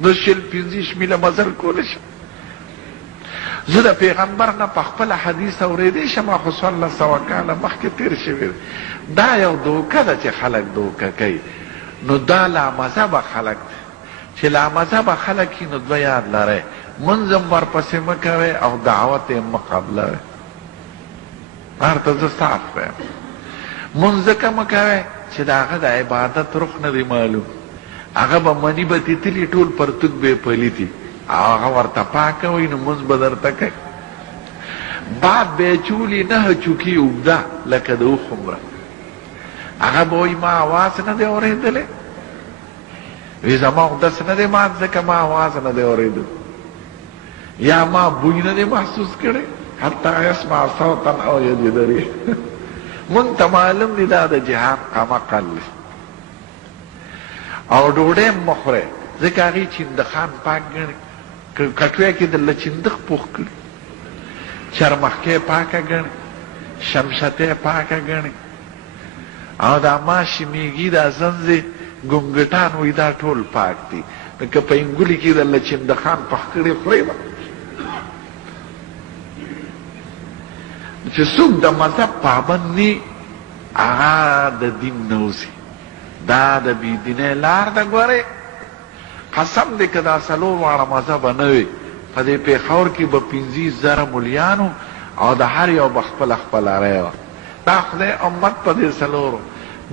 نو شل 25 میله مزل کولی شم. زه د پیغمبر نه په خپله حدیث اورېدی شم، خو 1400 کاله مخکې تېر شوي. دا یو دوکه ده چې خلک دوکه کوي. نو دا لامذهبه خلک دي چې لامذهبه خلک یي، نو دوه یاد لرئ، منځ هم ورپسې مه کوئ او دعوت یې مه قبلوئ. هرته زه صاف وایم، منځ ځکه مه کوئ چې د هغه د عبادت رخ نه دی معلوم. هغه به مني به تیتلي ټول پرتوک به یې پلیتي او هغه ورته پاکه وایي، نو مونځ به درته کوي. باد به یې چولي 9 چوکي اوږده لکه د اوښ عمره، هغه به وایي ما اواز نه دی اورېدلی. وی زما اودس نه دی مات ځکه ما اواز نه دی اورېدلی، یا ما بوی نه دی محسوس کړی، حتی یسمع صوتا او یجد ریح. مونږ ته معلوم دی دا د جهان قمقل دی. او ډوډۍ هم مه خورئ ځکه هغې چندخان پاک ګڼي، کټوی کې درله چندخ پوخ کړي، چرمخکۍ پاکه ګڼي، شمشتۍ پاکه ګڼي، او دا ماشي میږي دا زنځې ګونګټان وي دا ټول پاک دي. نو که په انګولي کې درله چندخان پخ کړي خورئ به. چې څوک د مذهب پابند ني هغه د دین نه وځي، دا د بېدینۍ لار ده. ګورئ قسم دی که دا 4 واړه مذهبه نه وي، په دې پېښور کې به 50,000 ملیانو او د هر یو به خپله خپله رایه وه. دا خدای امت په دې 4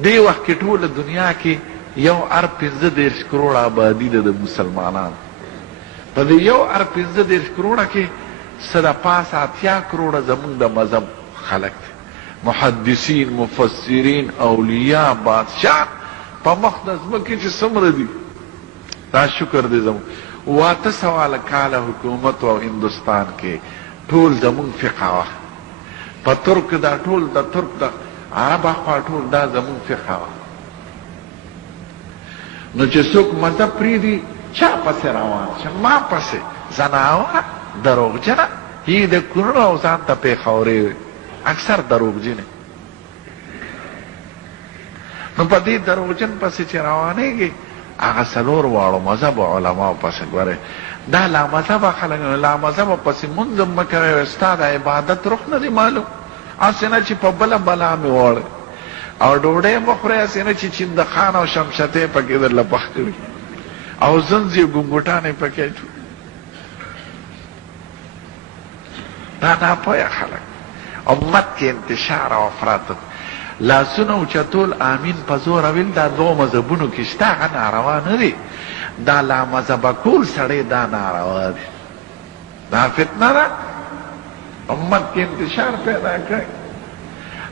دې وخت کې ټوله دنیا کې یو ار 15 کروړه آبادي ده د مسلمانانو. په دې یو ار 15 کروړه کې څه د پاسه 80 کروړه زمونږ د مذهب خلک دي، محدثین، مفسرین، اولیاء، بادشاه. په مخ د ځمکې چې څومره دي، دا شکر دی زمون 800 کاله حکومت او هندوستان کې ټول زمون فقه وه. په ترک دا ټول د ترک د عرب اخوا ټول دا زمون فقه وه. نو چې څوک مذهب پرېږدي چا پسې روان شه؟ ما پسې زناوره دروغجنه هي د کورونو او ځان ته پېښورې وي، اکثر دروغجنې. نو په دې دروغجن پسې چې روانېږي هغه 4 واړو مذهب علماو پسې ګورئ. دا لامذهبه خلک لامذهبه پسې مونځ هم مه کوئ، ستا د عبادت رخ نه دی معلوم. هسې نه چې په بله بلا مې وړی، او ډوډۍ مه خورئ هسې نه چې چندخان او شمشتۍ پکې درله پخ کړي او زنځې ګونګوټانې پکې اچوي. دا ناپوهه خلک امت کې انتشار او افراط. لاسونه اوچتول امین په زور ویل دا 2 مذهبونو کې شته، هغه ناروا نه دی. دا لامذهبه کول سړی دا ناروا دی، دا فتنه ده، امت کې انتشار پیدا کوي.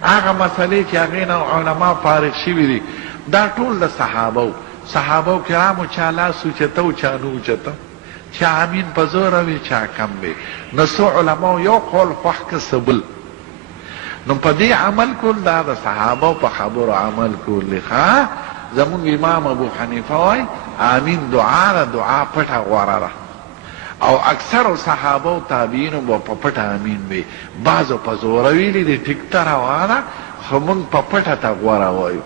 هغه مسئلې چې هغې نه علما فارغ شوي دي دا ټول د صحابو کرامو چا لاس اوچته او چا نه اوچته، چا امین په زور وي چا کم وي. نو څو علماو یو قول خوښ که څه بل، نو په دې عمل کول دا د صحابو په خبرو عمل کول دی. زمونږ امام ابو حنیفه وایي امین دعا ده، دعا پټه غوره ده، او اکثر صحابو تابعینو به په پټه امین وي. بعضو په زوره ویلي دي ټیک ته روا ده، خو موږ په پټه ته غوره وایو.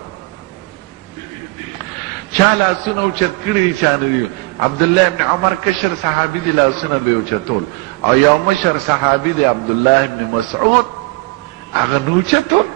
چا لاسونه اوچت کړي دي چا نه دي. عبدالله ابن عمر کشر صحابي دي، لاسونه به اوچتول، او یو مشر صحابي دی عبدالله ابن مسعود، هغه نه اوچتول.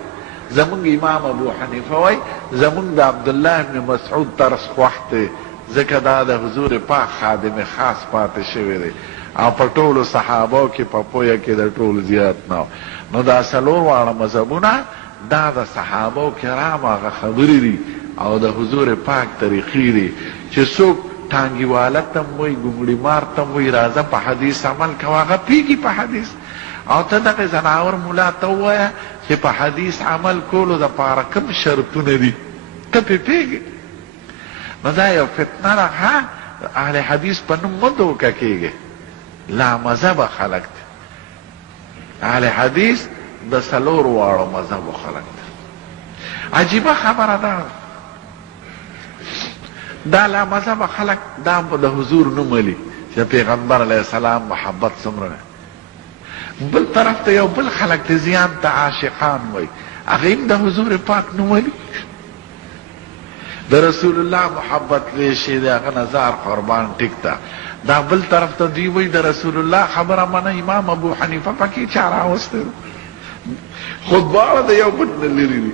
زمونږ امام ابو حنیفه وایي زمونږ د عبدالله ابن مسعود طرز خوښ دی، ځکه دا د حضور پاک خادم خاص پاتې شوی دی، او په ټولو صحابو کې په پویه کې د ټول زیات نه. نو دا 4 واړه مذهبونه دا د صحابو کرامو هغه خبرې دي او د حضور پاک طریقې دي چې څوک ټانګیواله ته هم وایي، ګونګړي مار ته هم وایي راځه په حدیث عمل کوه، هغه پوهېږي په حدیث. او ته دغه زناور ملا ته ووایه چې په حدیث عمل کولو دپاره کوم شرطونه دي، ته پرې پوهېږې. نو دا یو فتنه ده. اهل حدیث په نوم مه دوکه کېږي، لامذهبه خلک دي. اهل حدیث د 4 واړو مذهبو خلک دي. عجیبه خبره ده، دا لامذهبه خلک دا د حضور نوم ولي چې پیغمبر علیه السلام محبت څومره ده. بل طرف ته یو بل خلک ته زیان ته عاشقان وایي، هغې هم د حضور پاک نوم ولي. د رسول الله محبت لوی شی دی، هغه نظر قربان ټیک ده. دا بل طرف ته دوی وایي د رسول الله خبره منه، امام ابو حنیفه پکې چا راوستی خو دواړه د یو بل نه لرې دي.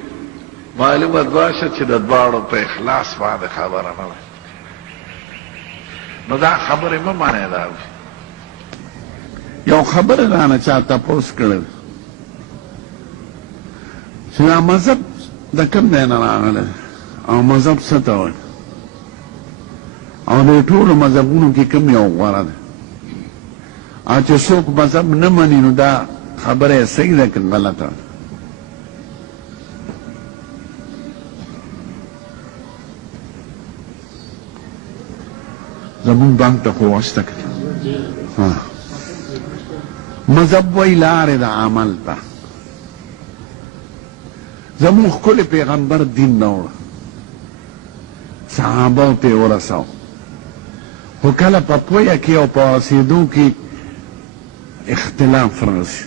معلومه دا شه چې د دواړو په اخلاص باندې خبره نه ده. نو دا خبرې مه منئ. دا یو خبره رانه چا تپوس کړی چې دا مذهب د کوم ځای نه راغلی او مذهب څه ته وایي او د ټولو مذهبونو کې کوم یو غوره دی او چې څوک مذهب نه مني نو دا خبره صحیح ده که غلطه. زمون بانک ته خو واسطه کړه مذهب وی لارې د عمل ته. زمون ښکلی پیغمبر دین نه وړه، صحابو ته یې ورساو، خو کله په پویه کې او په رسېدو کې اختلاف راشي،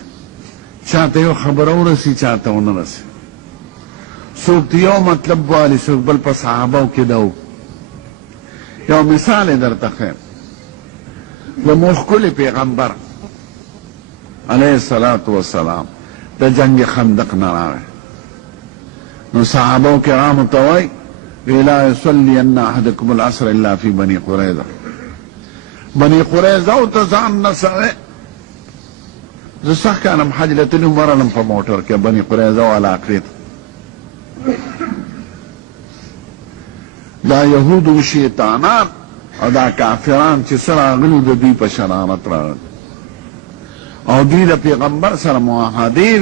چا ته یو خبره ورسي چا ته ونه رسي، څوک ته یو مطلب والي څوک بل په صحابو کې ده. یو مثال یې درته ښیم. زموږ ښکلی پیغمبر علیه الصلاة والسلام د جنگ خندق نه راغی، نو صحابو کرامو ته وایي لا یصلین احدکم العصر الا فی بني قریظه. بني قریظه او ته ځان نه سړی، زه سخت کالم حج له تللی وم ورغلم په موټر کې بني قریظه او علاقې ته. دا یهود و شیطانان او دا کافران چې څه راغلي د دوی په شرارت راغلي او دوی د پیغمبر سره معاهدې